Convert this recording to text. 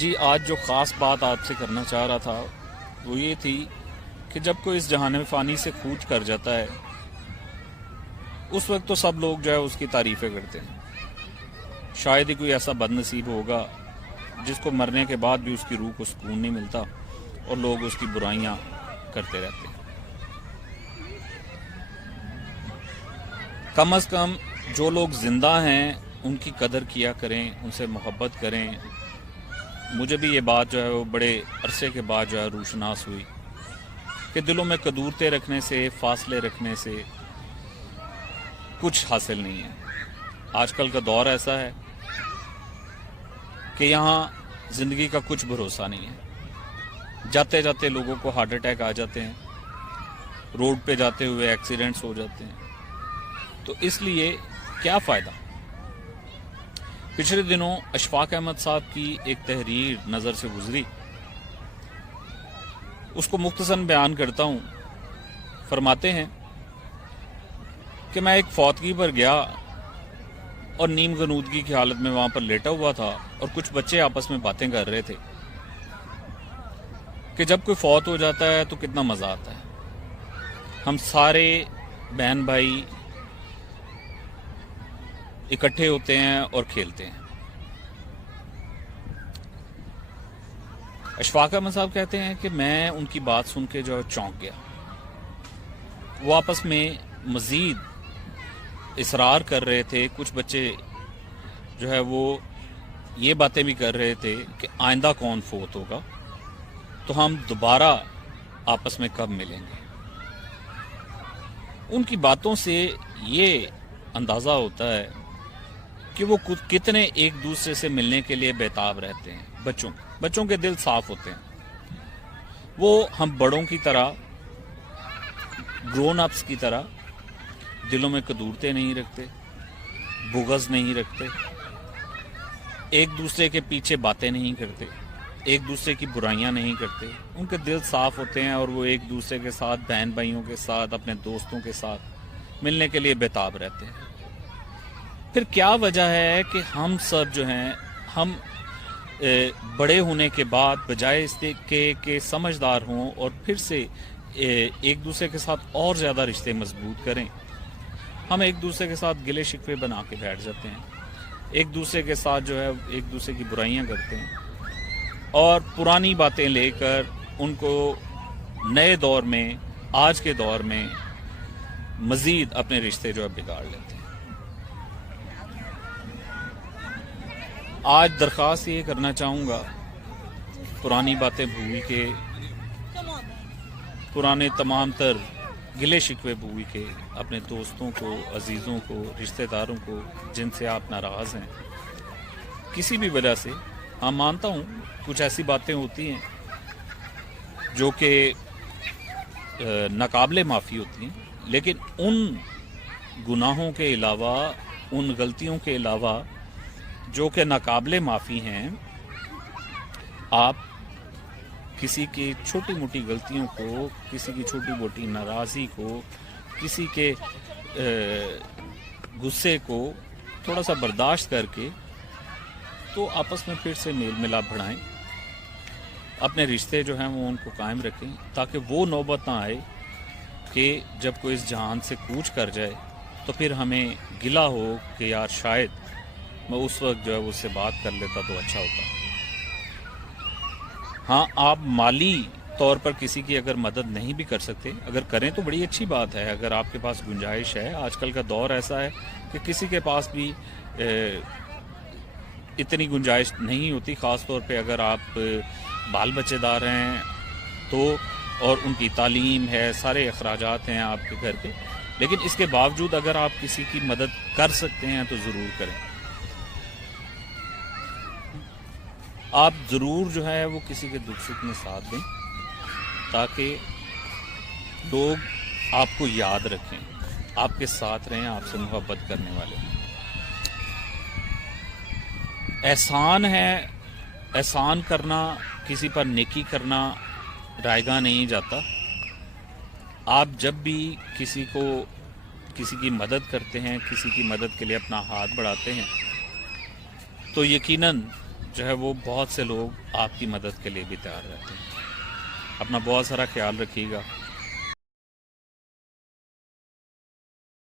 جی آج جو خاص بات آپ سے کرنا چاہ رہا تھا وہ یہ تھی کہ جب کوئی اس جہان فانی سے کوچ کر جاتا ہے اس وقت تو سب لوگ جو ہے اس کی تعریفیں کرتے ہیں. شاید ہی کوئی ایسا بد نصیب ہوگا جس کو مرنے کے بعد بھی اس کی روح کو سکون نہیں ملتا اور لوگ اس کی برائیاں کرتے رہتے ہیں. کم از کم جو لوگ زندہ ہیں ان کی قدر کیا کریں، ان سے محبت کریں. مجھے بھی یہ بات جو ہے وہ بڑے عرصے کے بعد جو ہے روشناس ہوئی کہ دلوں میں قدورتیں رکھنے سے، فاصلے رکھنے سے کچھ حاصل نہیں ہے. آج کل کا دور ایسا ہے کہ یہاں زندگی کا کچھ بھروسہ نہیں ہے. جاتے جاتے لوگوں کو ہارٹ اٹیک آ جاتے ہیں، روڈ پہ جاتے ہوئے ایکسیڈنٹس ہو جاتے ہیں. تو اس لیے کیا فائدہ. پچھلے دنوں اشفاق احمد صاحب کی ایک تحریر نظر سے گزری، اس کو مختصراً بیان کرتا ہوں. فرماتے ہیں کہ میں ایک فوتگی پر گیا اور نیم غنودگی کی حالت میں وہاں پر لیٹا ہوا تھا اور کچھ بچے آپس میں باتیں کر رہے تھے کہ جب کوئی فوت ہو جاتا ہے تو کتنا مزہ آتا ہے. ہم سارے بہن بھائی اکٹھے ہوتے ہیں اور کھیلتے ہیں. اشفاق احمد صاحب کہتے ہیں کہ میں ان کی بات سن کے جو چونک گیا. وہ آپس میں مزید اصرار کر رہے تھے. کچھ بچے جو ہے وہ یہ باتیں بھی کر رہے تھے کہ آئندہ کون فوت ہوگا تو ہم دوبارہ آپس میں کب ملیں گے. ان کی باتوں سے یہ اندازہ ہوتا ہے کہ وہ کتنے ایک دوسرے سے ملنے کے لیے بےتاب رہتے ہیں. بچوں کے دل صاف ہوتے ہیں. وہ ہم بڑوں کی طرح، گرون اپس کی طرح دلوں میں قدورتیں نہیں رکھتے، بغض نہیں رکھتے، ایک دوسرے کے پیچھے باتیں نہیں کرتے، ایک دوسرے کی برائیاں نہیں کرتے. ان کے دل صاف ہوتے ہیں اور وہ ایک دوسرے کے ساتھ، بہن بھائیوں کے ساتھ، اپنے دوستوں کے ساتھ ملنے کے لیے بےتاب رہتے ہیں. پھر کیا وجہ ہے کہ ہم سب جو ہیں، ہم بڑے ہونے کے بعد بجائے اس کے سمجھدار ہوں اور پھر سے ایک دوسرے کے ساتھ اور زیادہ رشتے مضبوط کریں، ہم ایک دوسرے کے ساتھ گلے شکوے بنا کے بیٹھ جاتے ہیں. ایک دوسرے کے ساتھ جو ہے ایک دوسرے کی برائیاں کرتے ہیں اور پرانی باتیں لے کر ان کو نئے دور میں، آج کے دور میں مزید اپنے رشتے جو ہے بگاڑ لیتے ہیں. آج درخواست یہ کرنا چاہوں گا، پرانی باتیں بھول کے، پرانے تمام تر گلے شکوے بھول کے اپنے دوستوں کو، عزیزوں کو، رشتہ داروں کو جن سے آپ ناراض ہیں کسی بھی وجہ سے، ہاں مانتا ہوں کچھ ایسی باتیں ہوتی ہیں جو کہ ناقابل معافی ہوتی ہیں، لیکن ان گناہوں کے علاوہ، ان غلطیوں کے علاوہ جو کہ ناقابل معافی ہیں، آپ کسی کی چھوٹی موٹی غلطیوں کو، کسی کی چھوٹی موٹی ناراضی کو، کسی کے غصے کو تھوڑا سا برداشت کر کے تو آپس میں پھر سے میل ملاپ بڑھائیں. اپنے رشتے جو ہیں وہ ان کو قائم رکھیں تاکہ وہ نوبت نہ آئے کہ جب کوئی اس جہان سے کوچ کر جائے تو پھر ہمیں گلہ ہو کہ یار شاید میں اس وقت جو ہے اس سے بات کر لیتا تو اچھا ہوتا. ہاں آپ مالی طور پر کسی کی اگر مدد نہیں بھی کر سکتے، اگر کریں تو بڑی اچھی بات ہے. اگر آپ کے پاس گنجائش ہے، آج کل کا دور ایسا ہے کہ کسی کے پاس بھی اتنی گنجائش نہیں ہوتی، خاص طور پہ اگر آپ بال بچے دار ہیں تو، اور ان کی تعلیم ہے، سارے اخراجات ہیں آپ کے گھر پہ. لیکن اس کے باوجود اگر آپ کسی کی مدد کر سکتے ہیں تو ضرور کریں. آپ ضرور جو ہے وہ کسی کے دکھ سکھ میں ساتھ دیں تاکہ لوگ آپ کو یاد رکھیں، آپ کے ساتھ رہیں، آپ سے محبت کرنے والے. احسان ہے، احسان کرنا، کسی پر نیکی کرنا رائیگاں نہیں جاتا. آپ جب بھی کسی کی مدد کرتے ہیں، کسی کی مدد کے لیے اپنا ہاتھ بڑھاتے ہیں تو یقیناً جو ہے وہ بہت سے لوگ آپ کی مدد کے لیے بھی تیار رہتے ہیں. اپنا بہت سارا خیال رکھیے گا.